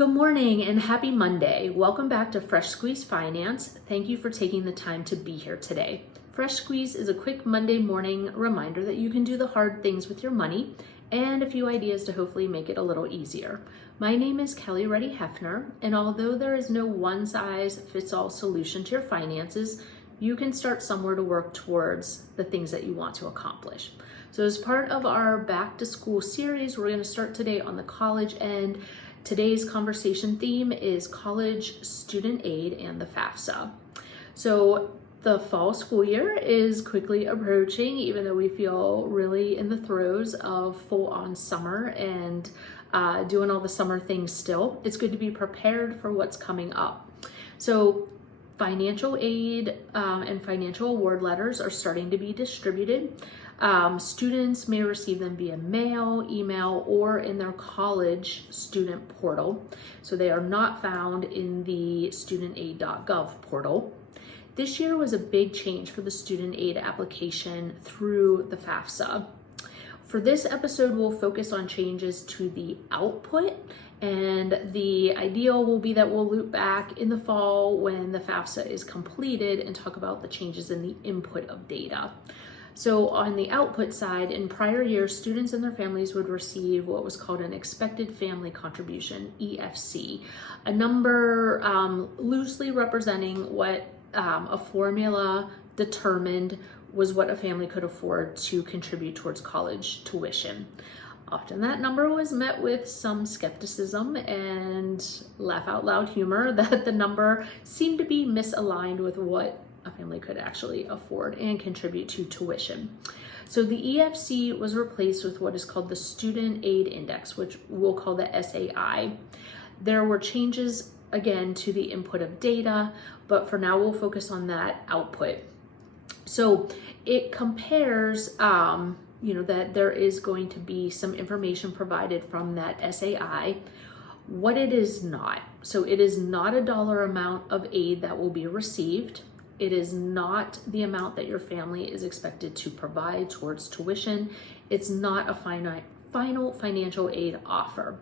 Good morning and happy Monday. Welcome back to Fresh Squeeze Finance. Thank you for taking the time to be here today. Fresh Squeeze is a quick Monday morning reminder that you can do the hard things with your money and a few ideas to hopefully make it a little easier. My name is Kelly Reddy-Heffner, and although there is no one-size-fits-all solution to your finances, you can start somewhere to work towards the things that you want to accomplish. So as part of our back to school series, we're going to start today on the college end. Today's conversation theme is college student aid and the FAFSA. So the fall school year is quickly approaching, even though we feel really in the throes of full-on summer and doing all the summer things still. It's good to be prepared for what's coming up. So financial aid and financial award letters are starting to be distributed. Students may receive them via mail, email, or in their college student portal. So they are not found in the studentaid.gov portal. This year was a big change for the student aid application through the FAFSA. For this episode, we'll focus on changes to the output, and the ideal will be that we'll loop back in the fall when the FAFSA is completed and talk about the changes in the input of data. So on the output side, in prior years, students and their families would receive what was called an expected family contribution, EFC, a number loosely representing what a formula determined was what a family could afford to contribute towards college tuition. Often that number was met with some skepticism and laugh out loud humor that the number seemed to be misaligned with what a family could actually afford and contribute to tuition. So the EFC was replaced with what is called the Student Aid Index, which we'll call the SAI. There were changes again to the input of data, but for now we'll focus on that output. So it compares, that there is going to be some information provided from that SAI, what it is not. So it is not a dollar amount of aid that will be received. It is not the amount that your family is expected to provide towards tuition. It's not a final financial aid offer.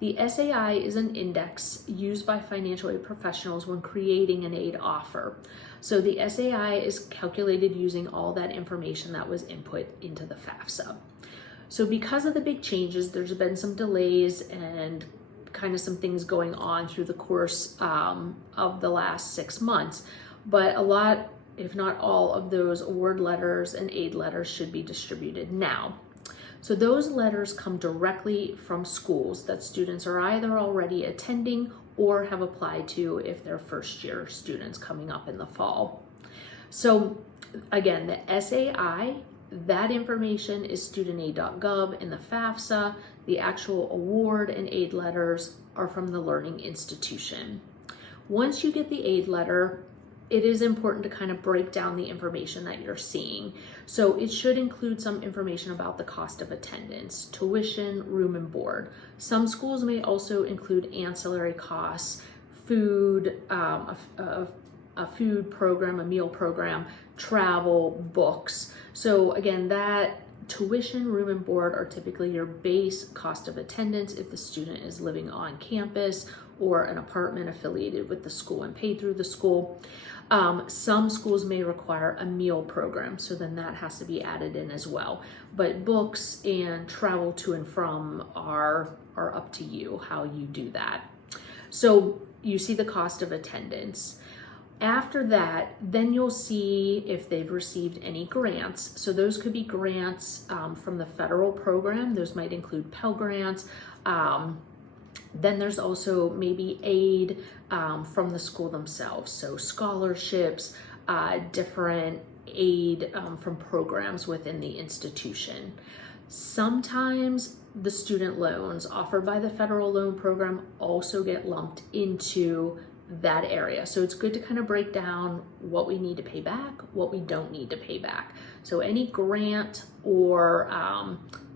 The SAI is an index used by financial aid professionals when creating an aid offer. So the SAI is calculated using all that information that was input into the FAFSA. So because of the big changes, there's been some delays and kind of some things going on through the course of the last 6 months. But a lot, if not all, of those award letters and aid letters should be distributed now. So those letters come directly from schools that students are either already attending or have applied to if they're first year students coming up in the fall. So again, the SAI, that information is studentaid.gov. In the FAFSA, the actual award and aid letters are from the learning institution. Once you get the aid letter, it is important to kind of break down the information that you're seeing. So it should include some information about the cost of attendance, tuition, room and board. Some schools may also include ancillary costs, food, a food program, a meal program, travel, books. So again, that tuition, room and board are typically your base cost of attendance if the student is living on campus or an apartment affiliated with the school and paid through the school. Some schools may require a meal program, so then that has to be added in as well. But books and travel to and from are up to you how you do that. So you see the cost of attendance. After that, then you'll see if they've received any grants. So those could be grants from the federal program. Those might include Pell Grants. Then there's also maybe aid from the school themselves. So scholarships, different aid from programs within the institution. Sometimes the student loans offered by the federal loan program also get lumped into that area. So it's good to kind of break down what we need to pay back, what we don't need to pay back. So any grant or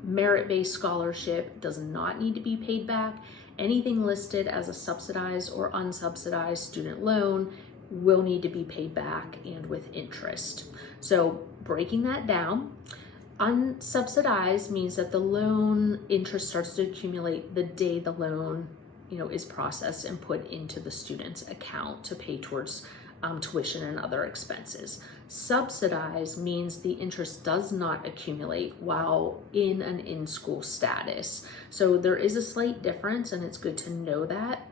merit-based scholarship does not need to be paid back. Anything listed as a subsidized or unsubsidized student loan will need to be paid back and with interest. So breaking that down, unsubsidized means that the loan interest starts to accumulate the day the loan is processed and put into the student's account to pay towards tuition and other expenses. Subsidized means the interest does not accumulate while in an in-school status. So there is a slight difference, and it's good to know that.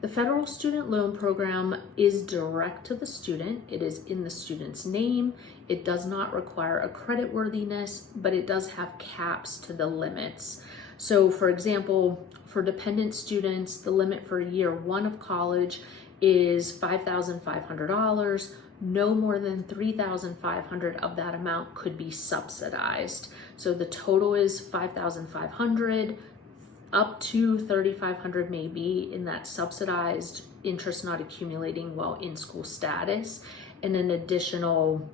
The federal student loan program is direct to the student. It is in the student's name. It does not require a creditworthiness, but it does have caps to the limits. So for example, for dependent students, the limit for year 1 of college is $5,500. No more than $3,500 of that amount could be subsidized. So the total is $5,500, up to $3,500 may be in that subsidized, interest not accumulating while in school status, and an additional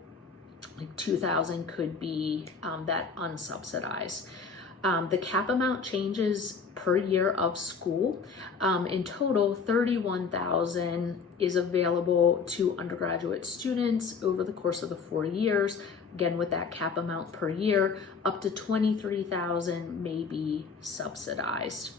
like $2,000 could be that unsubsidized. The cap amount changes per year of school. In total, $31,000 is available to undergraduate students over the course of the 4 years. Again, with that cap amount per year, up to $23,000 may be subsidized.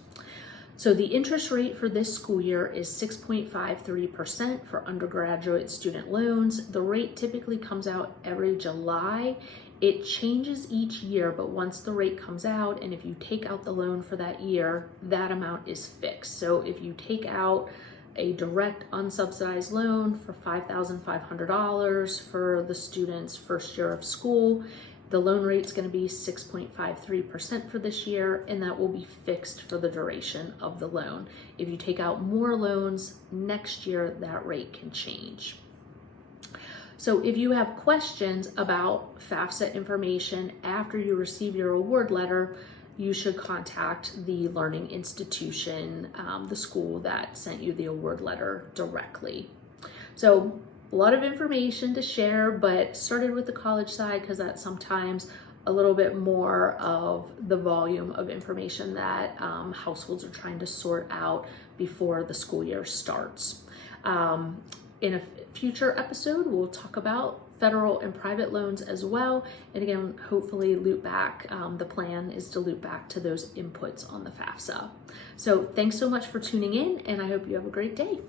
So the interest rate for this school year is 6.53% for undergraduate student loans. The rate typically comes out every July. It changes each year, but once the rate comes out, and if you take out the loan for that year, that amount is fixed. So if you take out a direct unsubsidized loan for $5,500 for the student's first year of school, the loan rate is going to be 6.53% for this year, and that will be fixed for the duration of the loan. If you take out more loans next year, that rate can change. So if you have questions about FAFSA information after you receive your award letter, you should contact the learning institution, the school that sent you the award letter directly. So a lot of information to share, but started with the college side because that's sometimes a little bit more of the volume of information that households are trying to sort out before the school year starts. In a future episode, we'll talk about federal and private loans as well. And again, hopefully loop back. The plan is to loop back to those inputs on the FAFSA. So thanks so much for tuning in, and I hope you have a great day.